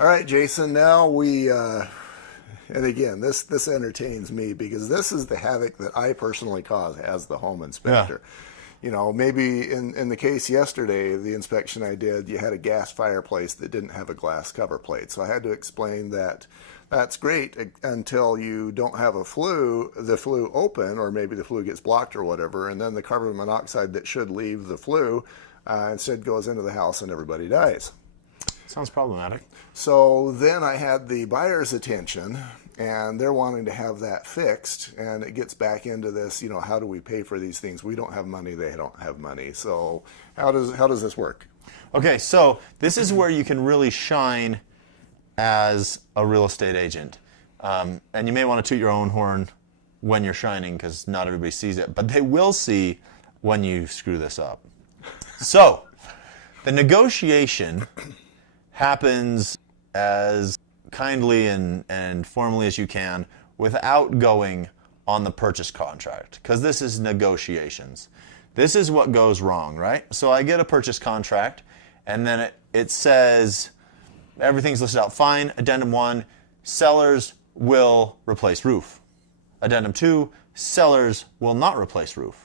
All right, Jason, now and again, this entertains me because this is the havoc that I personally cause as the home inspector. Yeah. You know, maybe in the case yesterday, the inspection I did, you had a gas fireplace that didn't have a glass cover plate. So I had to explain that that's great until you don't have the flue open, or maybe the flue gets blocked or whatever, and then the carbon monoxide that should leave the flue instead goes into the house and everybody dies. Sounds problematic. So then I had the buyer's attention, and they're wanting to have that fixed, and it gets back into this, you know, how do we pay for these things? We don't have money, they don't have money. So how does this work? Okay, so this is where you can really shine as a real estate agent. And you may want to toot your own horn when you're shining because not everybody sees it, but they will see when you screw this up. So the negotiation happens as kindly and formally as you can without going on the purchase contract, because this is negotiations. This is what goes wrong, right? So I get a purchase contract, and then it says everything's listed out fine. Addendum 1, sellers will replace roof. Addendum 2, sellers will not replace roof.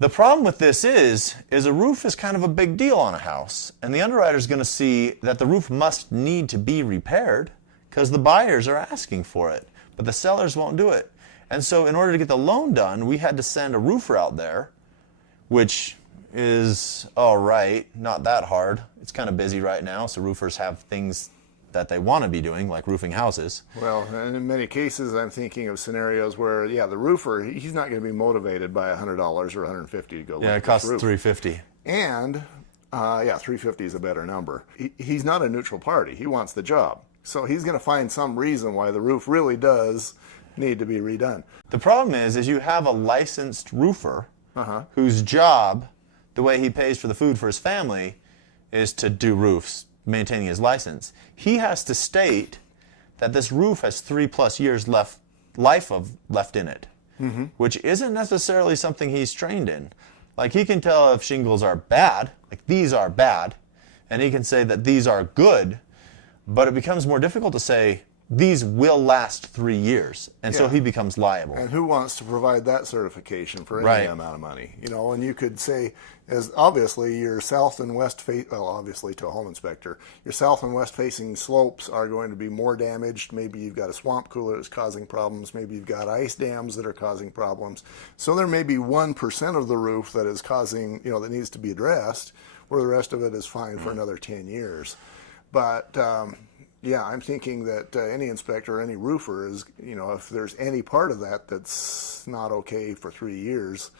The problem with this is a roof is kind of a big deal on a house, and the underwriter is going to see that the roof must need to be repaired because the buyers are asking for it, but the sellers won't do it. And so in order to get the loan done, we had to send a roofer out there, which is all right, not that hard. It's kind of busy right now, so roofers have things that they want to be doing, like roofing houses. Well, and in many cases, I'm thinking of scenarios where, yeah, the roofer, he's not going to be motivated by $100 or $150 to go look Yeah, at it costs this roof. $350. And, $350 is a better number. He's not a neutral party. He wants the job. So he's going to find some reason why the roof really does need to be redone. The problem is you have a licensed roofer whose job, the way he pays for the food for his family, is to do roofs, maintaining his license. He has to state that this roof has 3+ years left in it, which isn't necessarily something he's trained in. Like, he can tell if shingles are bad, like these are bad, and he can say that these are good, but it becomes more difficult to say these will last 3 years, and so he becomes liable. And who wants to provide that certification for any Right. amount of money? You know, and you could say, as obviously your south and west obviously to a home inspector, your south and west facing slopes are going to be more damaged. Maybe you've got a swamp cooler that's causing problems. Maybe you've got ice dams that are causing problems. So there may be 1% of the roof that is causing, you know, that needs to be addressed, where the rest of it is fine for another 10 years. But yeah, I'm thinking that any inspector, any roofer is, you know, if there's any part of that that's not okay for 3 years.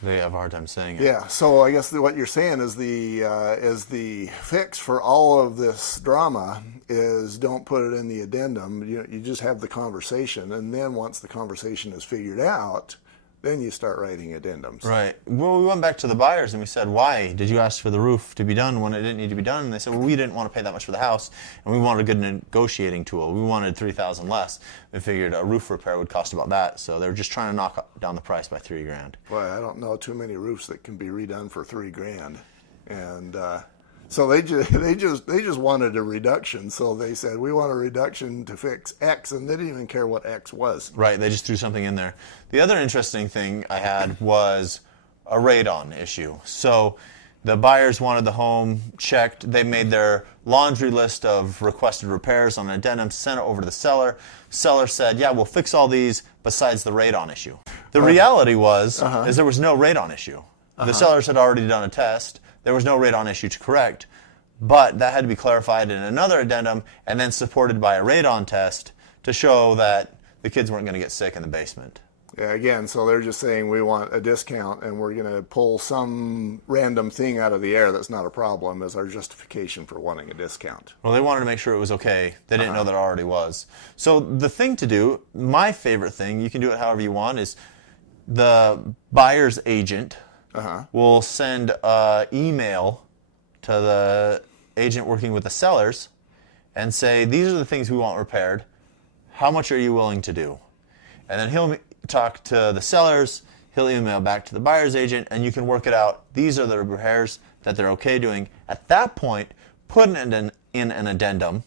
They have a hard time saying it. Yeah, so I guess what you're saying is the fix for all of this drama is don't put it in the addendum. You just have the conversation, and then once the conversation is figured out, then you start writing addendums. Right. Well, we went back to the buyers and we said, why did you ask for the roof to be done when it didn't need to be done? And they said, well, we didn't want to pay that much for the house, and we wanted a good negotiating tool. We wanted $3,000 less. We figured a roof repair would cost about that, so they were just trying to knock down the price by $3,000. Boy, I don't know too many roofs that can be redone for $3,000, and so they just wanted a reduction. So they said, we want a reduction to fix X, and they didn't even care what X was. Right, they just threw something in there. The other interesting thing I had was a radon issue. So the buyers wanted the home checked. They made their laundry list of requested repairs on an addendum, sent it over to the seller. Seller said, yeah, we'll fix all these besides the radon issue. The reality was is there was no radon issue. The sellers had already done a test. There was no radon issue to correct, but that had to be clarified in another addendum and then supported by a radon test to show that the kids weren't going to get sick in the basement. Yeah, again, so they're just saying we want a discount, and we're going to pull some random thing out of the air that's not a problem as our justification for wanting a discount. Well, they wanted to make sure it was okay. They didn't know that it already was. So the thing to do, my favorite thing, you can do it however you want, is the buyer's agent will send an email to the agent working with the sellers and say, these are the things we want repaired. How much are you willing to do? And then he'll talk to the sellers, he'll email back to the buyer's agent, and you can work it out. These are the repairs that they're okay doing. At that point, put an in an addendum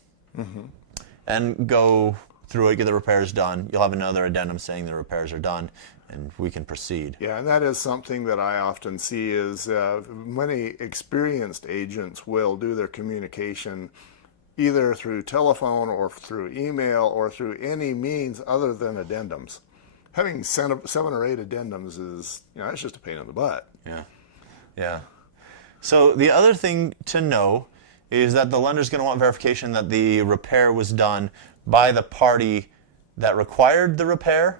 and go through it, get the repairs done. You'll have another addendum saying the repairs are done, and we can proceed. Yeah, and that is something that I often see is many experienced agents will do their communication either through telephone or through email or through any means other than addendums. Having 7 or 8 addendums is, it's just a pain in the butt. Yeah, yeah. So the other thing to know is that the lender's going to want verification that the repair was done by the party that required the repair,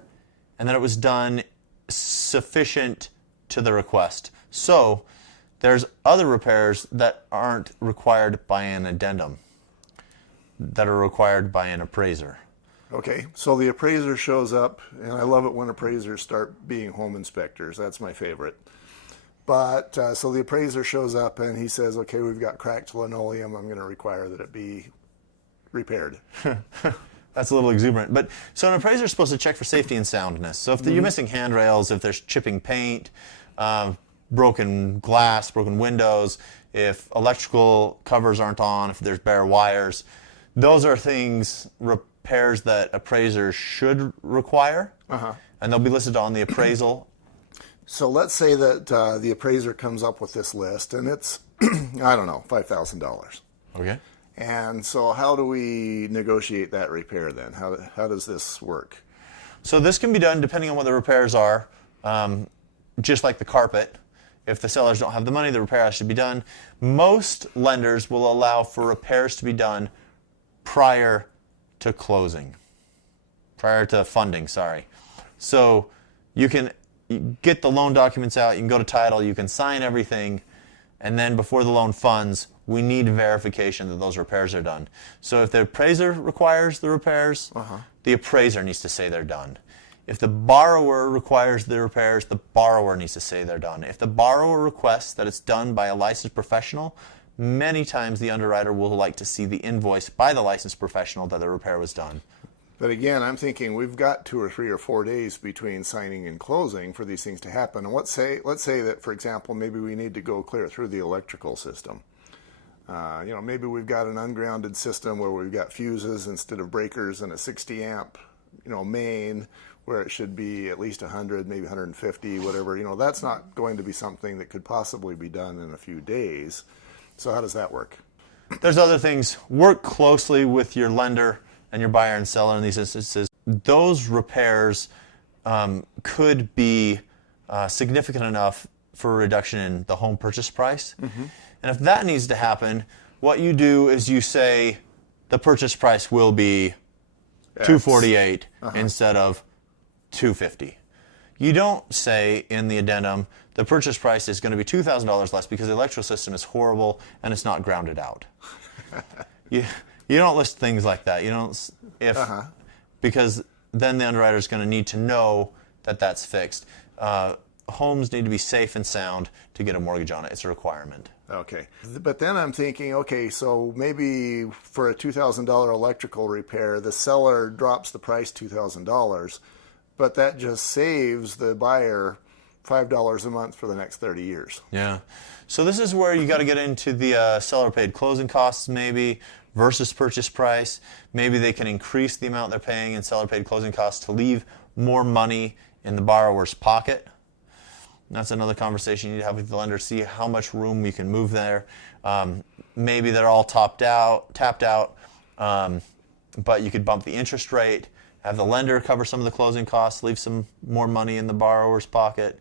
and that it was done sufficient to the request. So there's other repairs that aren't required by an addendum, that are required by an appraiser. Okay, so the appraiser shows up, and I love it when appraisers start being home inspectors. That's my favorite. But so the appraiser shows up and he says, okay, we've got cracked linoleum. I'm going to require that it be repaired. That's a little exuberant. But so an appraiser is supposed to check for safety and soundness. So if you're missing handrails, if there's chipping paint, broken glass, broken windows, if electrical covers aren't on, if there's bare wires, those are things, repairs that appraisers should require. And they'll be listed on the appraisal. So let's say that the appraiser comes up with this list, and it's, I don't know, $5,000. Okay. And so how do we negotiate that repair then? How does this work? So this can be done depending on what the repairs are, just like the carpet. If the sellers don't have the money, the repair has to be done. Most lenders will allow for repairs to be done prior to closing, prior to funding, sorry. So you can get the loan documents out, you can go to title, you can sign everything, and then before the loan funds, we need verification that those repairs are done. So if the appraiser requires the repairs, the appraiser needs to say they're done. If the borrower requires the repairs, the borrower needs to say they're done. If the borrower requests that it's done by a licensed professional, many times the underwriter will like to see the invoice by the licensed professional that the repair was done. But again, I'm thinking we've got 2 or 3 or 4 days between signing and closing for these things to happen. And let's say that, for example, maybe we need to go clear through the electrical system. Maybe we've got an ungrounded system where we've got fuses instead of breakers and a 60 amp, main where it should be at least 100, maybe 150, whatever. That's not going to be something that could possibly be done in a few days. So how does that work? There's other things. Work closely with your lender and your buyer and seller in these instances. Those repairs could be significant enough for a reduction in the home purchase price. And if that needs to happen, what you do is you say the purchase price will be $248 instead of $250. You don't say in the addendum the purchase price is going to be $2,000 less because the electrical system is horrible and it's not grounded out. You don't list things like that. You don't because then the underwriter is going to need to know that that's fixed. Homes need to be safe and sound to get a mortgage on it. It's a requirement. Okay. But then I'm thinking, okay, so maybe for a $2,000 electrical repair, the seller drops the price $2,000, but that just saves the buyer $5 a month for the next 30 years. Yeah. So this is where you got to get into the seller paid closing costs maybe versus purchase price. Maybe they can increase the amount they're paying in seller paid closing costs to leave more money in the borrower's pocket. That's another conversation you need to have with the lender, see how much room you can move there. Maybe they're all tapped out, but you could bump the interest rate, have the lender cover some of the closing costs, leave some more money in the borrower's pocket.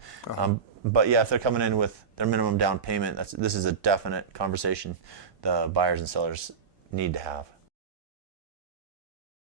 But yeah, if they're coming in with their minimum down payment, this is a definite conversation the buyers and sellers need to have.